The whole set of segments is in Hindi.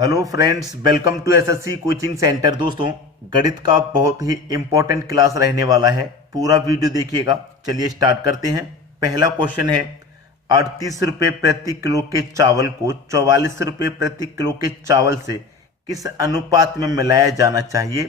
Hello friends, welcome to SSC coaching centre. दोस्तों, गणित का बहुत ही इंपॉर्टेंट क्लास रहने वाला है, पूरा वीडियो देखिएगा। चलिए स्टार्ट करते हैं। पहला क्वेश्चन है, 38 रुपये प्रति किलो के चावल को 44 रुपये प्रति किलो के चावल से किस अनुपात में मिलाया जाना चाहिए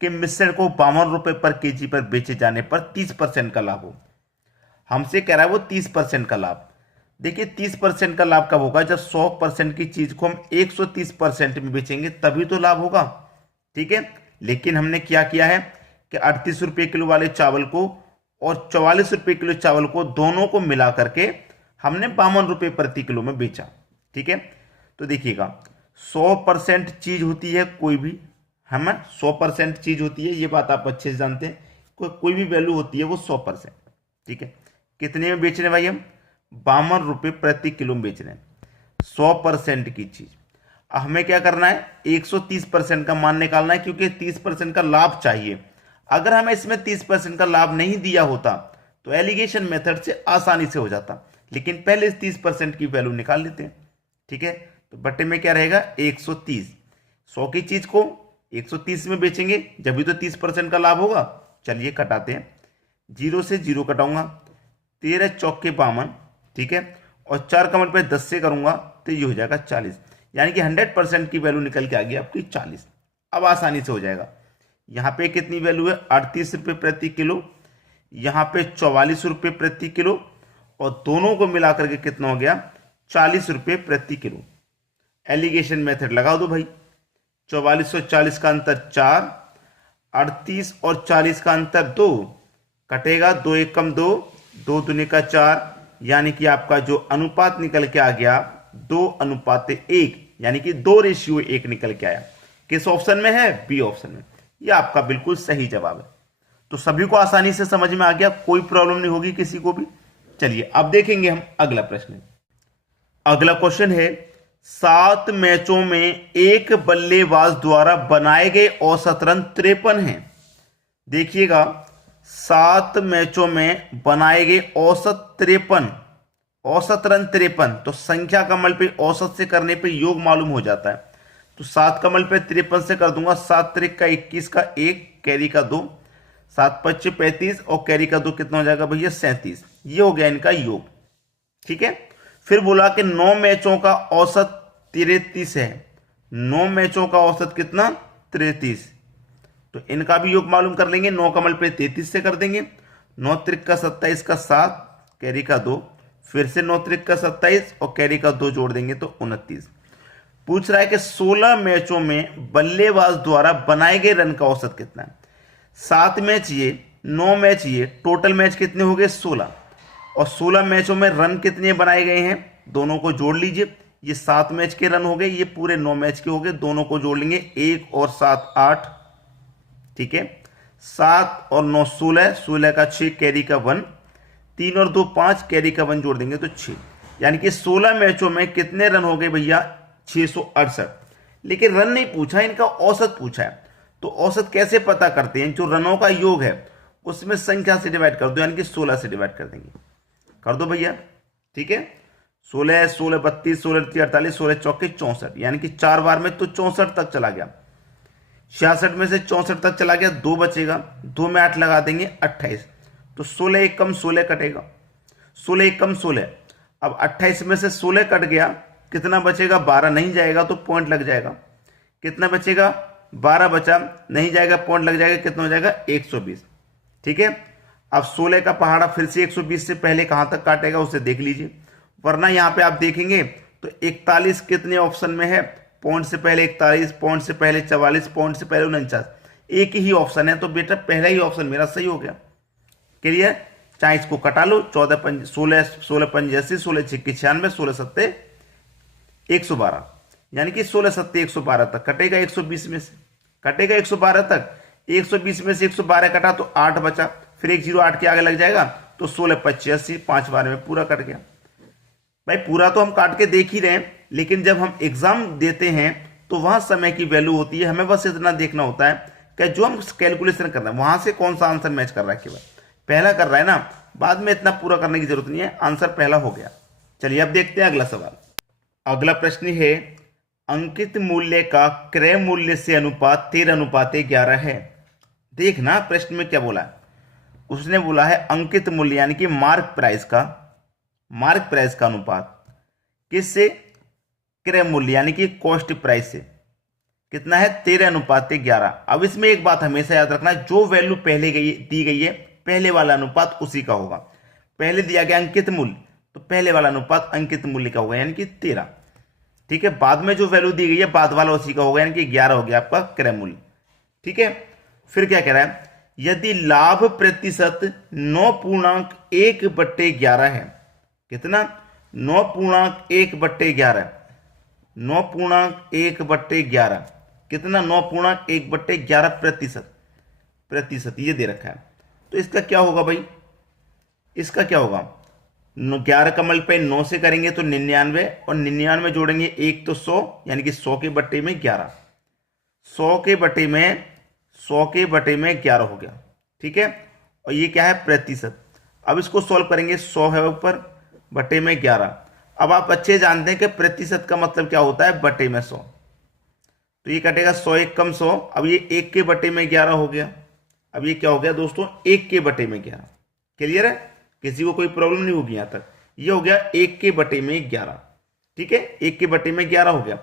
कि मिश्रण को 52 रुपये पर केजी पर बेचे जाने पर 30% का लाभ हो। हमसे कह रहा है वो 30% का लाभ। देखिए 30% का लाभ कब होगा? जब 100% की चीज को हम 130% में बेचेंगे तभी तो लाभ होगा। ठीक है, लेकिन हमने क्या किया है कि 38 रुपये किलो वाले चावल को और 44 रुपये किलो चावल को दोनों को मिला करके हमने 52 रुपये प्रति किलो में बेचा। ठीक है, तो देखिएगा 100% चीज होती है कोई भी, हम 100% चीज होती है, ये बात आप अच्छे से जानते हैं। कोई भी वैल्यू होती है वो 100%। ठीक है, कितने में बेच रहे हैं भाई? हम 52 रुपये प्रति किलो में बेच रहे हैं 100% की चीज। हमें क्या करना है? 130% का मान निकालना है, क्योंकि 30% का लाभ चाहिए। अगर हमें इसमें 30% का लाभ नहीं दिया होता तो एलिगेशन मेथड से आसानी से हो जाता, लेकिन पहले इस 30% की वैल्यू निकाल लेते हैं। ठीक है, तो बट्टे में क्या रहेगा? 130। 100 की चीज को 130 में बेचेंगे जब भी तो 30% का लाभ होगा। चलिए कटाते हैं, 0 से 0 कटाऊंगा, 13 चौके 52। ठीक है, और 4 कमल पे 10 से करूंगा तो ये हो जाएगा 40, यानी कि 100% की वैल्यू निकल के आ गई आपकी 40। अब आसानी से हो जाएगा। यहाँ पे कितनी वैल्यू है? 38 रुपये प्रति किलो, यहाँ पे 44 रुपये प्रति किलो, और दोनों को मिला करके कितना हो गया? 40 रुपये प्रति किलो। एलिगेशन मेथड लगा दो भाई। 44 और 40 का अंतर 4, 38 और 40 का अंतर 2, कटेगा 2 एक कम 2, 2 दूनी का 4, यानी कि आपका जो अनुपात निकल के आ गया 2:1, यानी कि 2:1 निकल के आया। किस ऑप्शन में है? बी ऑप्शन में। यह आपका बिल्कुल सही जवाब है। तो सभी को आसानी से समझ में आ गया, कोई प्रॉब्लम नहीं होगी किसी को भी। चलिए अब देखेंगे हम अगला प्रश्न। अगला क्वेश्चन है, 7 मैचों में एक बल्लेबाज द्वारा बनाए गए औसत रन 53 हैं। देखिएगा 7 मैचों में बनाए गए औसत 53, औसत रन 53। तो संख्या कमल पे औसत से करने पे योग मालूम हो जाता है। तो 7 कमल पे 53 से कर दूंगा, 7 त्रिक का 21 का 1, कैरी का 2, 7 पच्चे 35 और कैरी का 2 कितना हो जाएगा भैया? 37। ये हो गया इनका योग। ठीक है, फिर बोला कि 9 मैचों का औसत 33 है। 9 मैचों का औसत कितना? 33। तो इनका भी योग मालूम कर लेंगे। 9 कमल पे 33 से कर देंगे, 9 त्रिक का 27 का 7, कैरी का 2, फिर से 9 त्रिक का 27 और कैरी का 2 जोड़ देंगे तो 29। पूछ रहा है कि 16 मैचों में बल्लेबाज द्वारा बनाए गए रन का औसत कितना है? 7 मैच ये, 9 मैच ये, टोटल मैच कितने हो गए? 16। और 16 मैचों में रन कितने बनाए गए हैं? दोनों को जोड़ लीजिए। ये 7 मैच के रन हो गए, ये पूरे 9 मैच के हो गए, दोनों को जोड़ लेंगे। 1 और 7 8। ठीक है, 7 और 9 16, 16 का 6, कैरी का 1, 3 और 2 5, कैरी का 1 जोड़ देंगे तो 6, यानी कि 16 मैचों में कितने रन हो गए भैया? 668। लेकिन रन नहीं पूछा, इनका औसत पूछा है। तो औसत कैसे पता करते हैं? जो रनों का योग है उसमें संख्या से डिवाइड कर दो, यानी कि 16 से डिवाइड कर देंगे। कर दो भैया। ठीक है, 16 16 32, 16 48, 16 चौके 64, यानी कि 4 बार में तो 64 तक चला गया। 66 में से 64 तक चला गया, 2 बचेगा, 2 में 8 लगा देंगे 28। तो 16 एक कम 16 कटेगा, 16 एक कम 16। अब 28 में से 16 कट गया, कितना बचेगा? 12 नहीं जाएगा तो पॉइंट लग जाएगा। कितना बचेगा? 12 बचा, नहीं जाएगा पॉइंट लग जाएगा, कितना हो जाएगा? 120। ठीक है, अब 16 का पहाड़ा फिर से 120 से पहले कहां तक काटेगा उसे देख लीजिए, वरना यहां पे आप देखेंगे तो 41 कितने ऑप्शन में है? पॉइंट से पहले 41, पॉइंट से पहले 44, पॉइंट से पहले 49, एक ही ऑप्शन है। तो बेटा पहला ही ऑप्शन मेरा सही हो गया। क्लियर? चाहे इसको कटा लो, 14 पंज 16, 16 पंज 80, 16 छिक्की 96, 16 सत्ते 112, यानी कि 16 सत्ते 112 तक कटेगा। 120 में से कटेगा 112 तक, 120 में से 112 कटा तो 8 बचा, फिर 108 के आगे लग जाएगा तो 16 25 80, 5 बार में पूरा कट गया। भाई पूरा तो हम काट के देख ही रहे हैं, लेकिन जब हम एग्जाम देते हैं तो वहां समय की वैल्यू होती है। हमें बस इतना देखना होता है कि जो हम कैलकुलेशन कर रहे हैं वहां से कौन सा आंसर मैच कर रहा है। केवल पहला कर रहा है ना, बाद में इतना पूरा करने की जरूरत नहीं है, आंसर पहला हो गया। चलिए अब देखते हैं अगला सवाल। अगला प्रश्न है, अंकित मूल्य का क्रय मूल्य से अनुपात 13:11 है। देखना प्रश्न में क्या बोला है। उसने बोला है अंकित मूल्य यानी कि मार्क प्राइस का अनुपात किससे, क्रय मूल्य यानी कि कॉस्ट प्राइस से कितना है, 13:11। अब इसमें एक बात हमेशा याद रखना, जो वैल्यू पहले दी गई है पहले वाला अनुपात उसी का होगा। पहले दिया गया अंकित मूल्य तो पहले वाला अनुपात अंकित मूल्य का होगा यानी कि 13। ठीक है, बाद में जो वैल्यू दी गई है बाद वाला उसी का होगा यानी कि 11 हो गया आपका क्रय मूल्य। ठीक है, फिर क्या कह रहा है, यदि लाभ प्रतिशत 9.1/11 है, कितना, 9.1/11, 9.1/11 कितना, 9.1/11 प्रतिशत ये दे रखा है। तो इसका क्या होगा भाई, इसका क्या होगा, 11 का मल्टीप्लाई 9 से करेंगे तो 99, और 99 जोड़ेंगे 1 तो 100 यानी कि 100 के बट्टे में 11, 100 के बट्टे में 11 हो गया। ठीक है, और ये क्या है, प्रतिशत। अब इसको सॉल्व करेंगे, 100 है ऊपर, बट्टे में 11। अब आप अच्छे जानते हैं कि प्रतिशत का मतलब क्या होता है, बट्टे में 100, तो ये कटेगा 100 1 कम 100। अब ये 1 के बट्टे में 11 हो गया। अब ये क्या हो गया दोस्तों, 1 के बट्टे में 11। क्लियर है, किसी को कोई प्रॉब्लम नहीं होगी यहां तक। ये हो गया 1 के बट्टे में 11। ठीक है, 1 के बट्टे में 11 हो गया।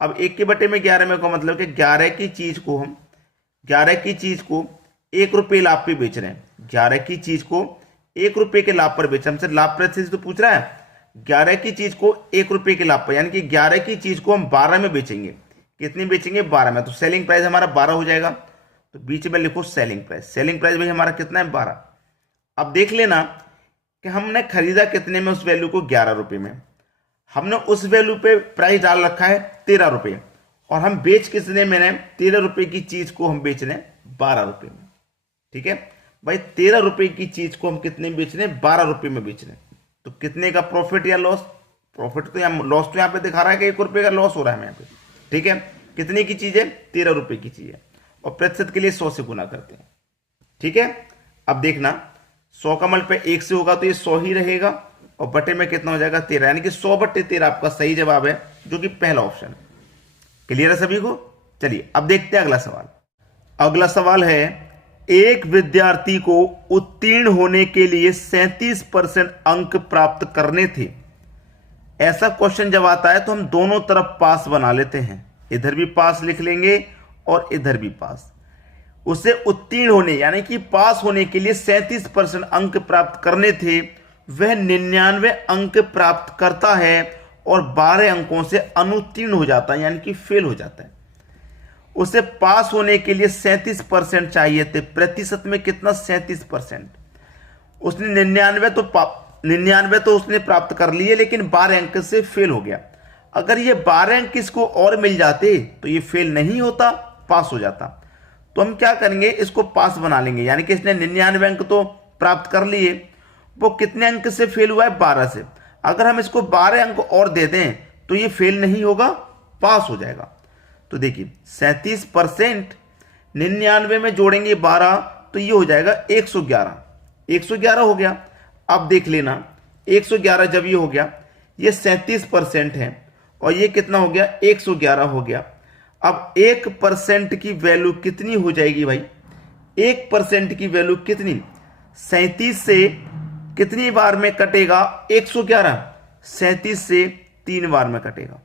अब 1 के बट्टे में 11 में का मतलब कि 11 की चीज को हम 1 रुपये लाभ पे बेच रहे हैं। 11 की चीज को 1 रुपये के लाभ पर बेच, हमसे लाभ प्रतिशत तो पूछ रहा है। 11 की चीज को 1 रुपये के लाभ पर, यानी कि 11 की चीज को हम 12 में बेचेंगे। कितनी बेचेंगे, 12 में। तो सेलिंग प्राइस हमारा 12 हो जाएगा। तो बीच में लिखो सेलिंग प्राइस। सेलिंग प्राइस भाई हमारा कितना है, 12। अब देख लेना कि हमने खरीदा कितने में, उस वैल्यू को 11 रुपये में। हमने उस वैल्यू पे प्राइस डाल रखा है 13 रुपये, और हम बेच कितने में, 13 रुपये की चीज को हम बेच रहे हैं 12 रुपये में। ठीक है भाई, 13 रुपये की चीज को हम कितने में बेच रहे हैं, 12 रुपये में बेच रहे हैं। तो कितने का प्रॉफिट या लॉस, प्रॉफिट तो यहाँ, लॉस तो यहाँ पे दिखा रहा है कि 1 रुपये का लॉस हो रहा है यहाँ पे। ठीक है, कितने की चीज है, 13 रुपये की चीज है, और प्रतिशत के लिए 100 से गुना करते हैं। ठीक है, अब देखना 100 का मल्टीप्लाई 1 से होगा तो ये 100 ही रहेगा, और बटे में कितना हो जाएगा, 13, यानी कि 100/13 आपका सही जवाब है, जो कि पहला ऑप्शन है। क्लियर है सभी को। चलिए अब देखते हैं अगला सवाल। अगला सवाल है, एक विद्यार्थी को उत्तीर्ण होने के लिए 37% अंक प्राप्त करने थे। ऐसा क्वेश्चन जब आता है तो हम दोनों तरफ पास बना लेते हैं, इधर भी पास लिख लेंगे और इधर भी पास। उसे उत्तीर्ण होने यानी कि पास होने के लिए 37% अंक प्राप्त करने थे, वह 99 अंक प्राप्त करता है और 12 अंकों से अनुत्तीर्ण हो जाता है यानी कि फेल हो जाता है। उसे पास होने के लिए 37% चाहिए थे, प्रतिशत में कितना, 37%। उसने 99 तो उसने प्राप्त कर लिए, लेकिन 12 अंक से फेल हो गया। अगर ये 12 अंक इसको और मिल जाते तो ये फेल नहीं होता, पास हो जाता। तो हम क्या करेंगे, इसको पास बना लेंगे, यानी कि इसने 99 अंक तो प्राप्त कर लिए, वो कितने अंक से फेल हुआ है, 12 से। अगर हम इसको 12 अंक और दे दें तो ये फेल नहीं होगा, पास हो जाएगा। तो देखिए 37% 99 में जोड़ेंगे 12 तो ये हो जाएगा 111 हो गया। अब देख लेना 111 जब ये हो गया, ये 37% है और ये कितना हो गया, 111 हो गया। अब 1% की वैल्यू कितनी हो जाएगी भाई, 1% की वैल्यू कितनी, 37 से कितनी बार में कटेगा, 111, 37 से 3 बार में कटेगा।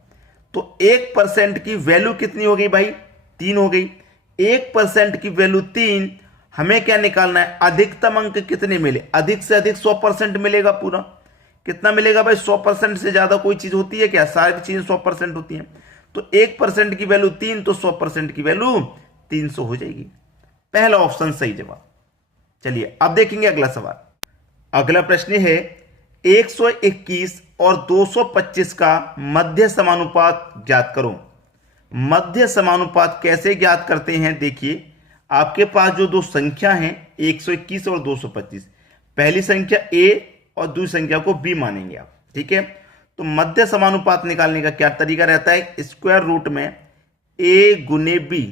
तो 1% की वैल्यू कितनी हो गई भाई, 3 हो गई। 1% की वैल्यू 3, हमें क्या निकालना है, अधिकतम अंक कितने मिले, अधिक से अधिक 100% मिलेगा पूरा। कितना मिलेगा भाई, 100% से ज्यादा कोई चीज होती है क्या, सारी चीजें 100% होती हैं। तो 1% की वैल्यू 3, तो 100% की वैल्यू 300 हो जाएगी। पहला ऑप्शन सही जवाब। चलिए अब देखेंगे अगला सवाल। अगला प्रश्न है, 121 और 225 का मध्य समानुपात ज्ञात करो। मध्य समानुपात कैसे ज्ञात करते हैं, देखिए आपके पास जो दो संख्या हैं 121 और 225, पहली संख्या a और दूसरी संख्या को b मानेंगे आप। ठीक है, तो मध्य समानुपात निकालने का क्या तरीका रहता है, स्क्वायर रूट में a गुने b।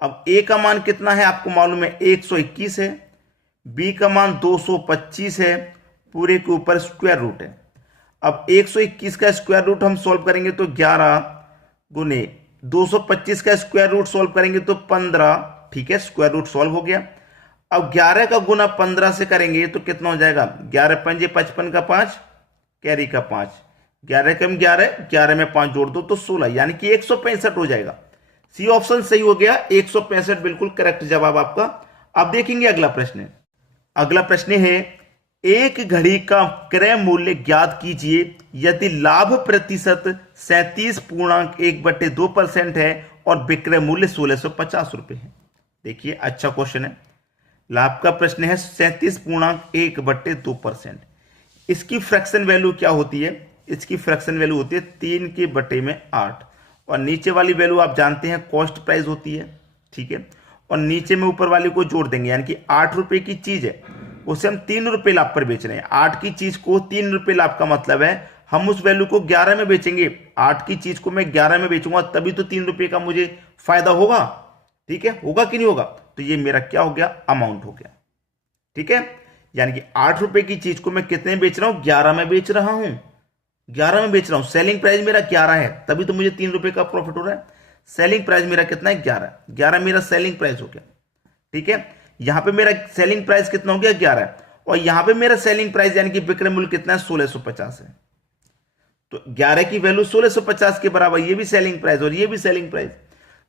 अब a का मान कितना है आपको मालूम है, 121 है, b का मान 225 है, पूरे के ऊपर स्क्वायर रूट है। अब 121 का स्क्वायर रूट हम सॉल्व करेंगे तो 11 गुने 225 का स्क्वायर रूट सॉल्व करेंगे तो 15, ठीक है, स्क्वायर रूट सॉल्व हो गया। अब 11 का गुना 15 से करेंगे तो कितना हो जाएगा, 11 पंजे 55 का 5, कैरी का 5, 11 कम 11, 11 में 5 जोड़ दो तो 16, यानी कि 165 हो जाएगा। सी ऑप्शन सही हो गया, 165 बिल्कुल करेक्ट जवाब आपका। अब देखेंगे अगला प्रश्न। अगला प्रश्न है, एक घड़ी का क्रय मूल्य ज्ञात कीजिए यदि लाभ प्रतिशत 37.1/2% है और विक्रय मूल्य 1650 रुपए है। देखिए अच्छा क्वेश्चन है, लाभ का प्रश्न है, 37.1/2%। इसकी फ्रैक्शन वैल्यू क्या होती है, इसकी फ्रैक्शन वैल्यू होती है 3/8 और नीचे वाली वैल्यू आप जानते हैं कॉस्ट प्राइस होती है, ठीक है, और नीचे में ऊपर वाली को जोड़ देंगे, यानी कि 8 रुपए की चीज है उसे हम 3 रुपए लाभ पर बेच रहे हैं। 8 की चीज को 3 रुपए लाभ का मतलब है हम उस वैल्यू को 11 में बेचेंगे। 8 की चीज को मैं 11 में बेचूंगा तभी तो 3 रुपए का मुझे फायदा होगा, ठीक है, होगा कि नहीं होगा। तो ये मेरा क्या हो गया, अमाउंट हो गया, ठीक है, यानी कि 8 रुपए की चीज को मैं कितने में बेच रहा हूं, 11 में बेच रहा हूं, 11 में बेच रहा हूं। सेलिंग प्राइस मेरा 11 है तभी तो मुझे 3 रुपए का प्रॉफिट हो रहा है। सेलिंग प्राइस मेरा कितना है, 11, 11 मेरा सेलिंग प्राइस हो गया, ठीक है। यहां पे मेरा सेलिंग प्राइस कितना हो गया, 11, और यहां पे मेरा सेलिंग प्राइस यानी कि विक्रय मूल्य कितना है, 1650 है। तो 11 की वैल्यू 1650 के बराबर, ये भी सेलिंग प्राइस और ये भी सेलिंग प्राइस।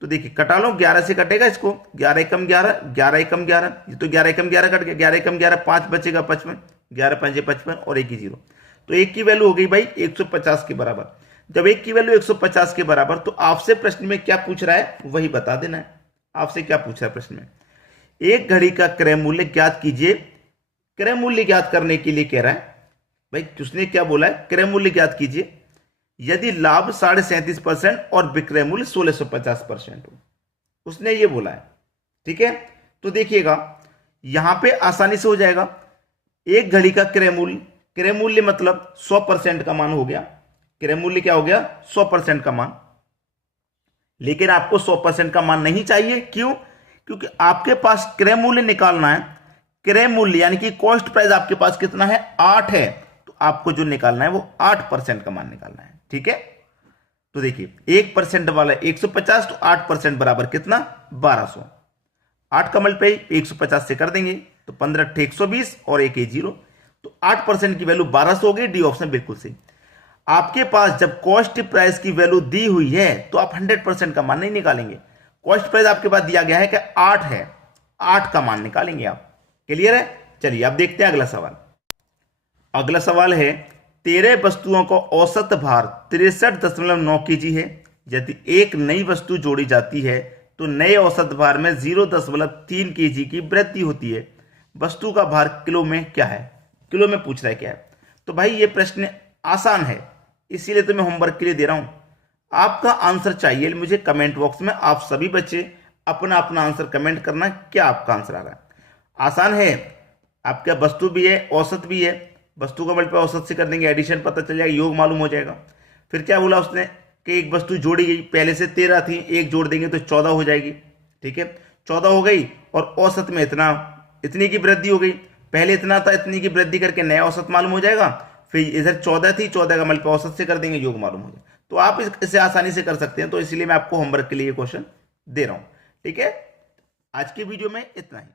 तो देखिए कटा लो, 11 से कटेगा इसको, 11 एकम 11, 11 एकम 11, ये तो 11 एकम 11 कट गया, 11 एकम 11, 5 बचेगा 55, 11 पंजे 55 और 1 की 0, तो 1 की वैल्यू हो गई भाई 150 के बराबर। जब 1 की वैल्यू 150 के बराबर, तो आपसे प्रश्न में क्या पूछ रहा है वही बता देना है। आपसे क्या पूछ रहा है प्रश्न में, एक घड़ी का क्रय मूल्य ज्ञात कीजिए। क्रय मूल्य ज्ञात करने के लिए कह रहा है भाई, उसने क्या बोला है, क्रय मूल्य ज्ञात कीजिए यदि लाभ 37.5% और विक्रय मूल्य 1650% हो, उसने ये बोला है, ठीक है। तो देखिएगा यहां पे आसानी से हो जाएगा। एक घड़ी का क्रय मूल्य, क्रय मूल्य मतलब 100% का मान हो गया, क्रय मूल्य क्या हो गया, 100% का मान। लेकिन आपको 100% का मान नहीं चाहिए, क्यों, क्योंकि आपके पास क्रय मूल्य निकालना है। क्रय मूल्य यानी कि कॉस्ट प्राइस आपके पास कितना है, 8 है, तो आपको जो निकालना है वो 8% का मान निकालना है, ठीक है। तो देखिए 1% वाला 150, तो 8% बराबर कितना, 1200। 8 का मल्टीप्लाई 150 से कर देंगे तो 15 120 और 1 0, तो 8% की वैल्यू 1200 हो गई। डी ऑप्शन बिल्कुल सही। आपके पास जब कॉस्ट प्राइस की वैल्यू दी हुई है तो आप 100% का मान नहीं निकालेंगे। कॉस्ट प्राइस आपके पास दिया गया है कि 8 है, 8 का मान निकालेंगे आप। क्लियर है, चलिए अब देखते हैं अगला सवाल। अगला सवाल है, 13 वस्तुओं का औसत भार 63.9 kg है। यदि एक नई वस्तु जोड़ी जाती है तो नए औसत भार में 0.3 kg की वृद्धि होती है। वस्तु का भार किलो में क्या है, किलो में पूछ रहा है क्या है। तो भाई ये प्रश्न आसान है, इसीलिए तो मैं होमवर्क के लिए दे रहा हूं। आपका आंसर चाहिए मुझे कमेंट बॉक्स में। आप सभी बच्चे अपना अपना आंसर कमेंट करना, क्या आपका आंसर आ रहा है। आसान है, आपका वस्तु भी है औसत भी है। वस्तु का मल्टीप्लाई औसत से कर देंगे, एडिशन पता चल जाएगा, योग मालूम हो जाएगा। फिर क्या बोला उसने कि एक वस्तु जोड़ी गई, पहले से 13 थी, एक जोड़ देंगे तो 14 हो जाएगी, ठीक है, 14 हो गई और औसत में इतनी की वृद्धि हो गई। पहले इतना था, इतनी की वृद्धि करके नया औसत मालूम हो जाएगा। फिर इधर 14 थी, 14 का मल्टीप्लाई औसत से कर देंगे, योग मालूम हो जाएगा। तो आप इसे आसानी से कर सकते हैं, तो इसलिए मैं आपको होमवर्क के लिए क्वेश्चन दे रहा हूं, ठीक है। आज की वीडियो में इतना ही।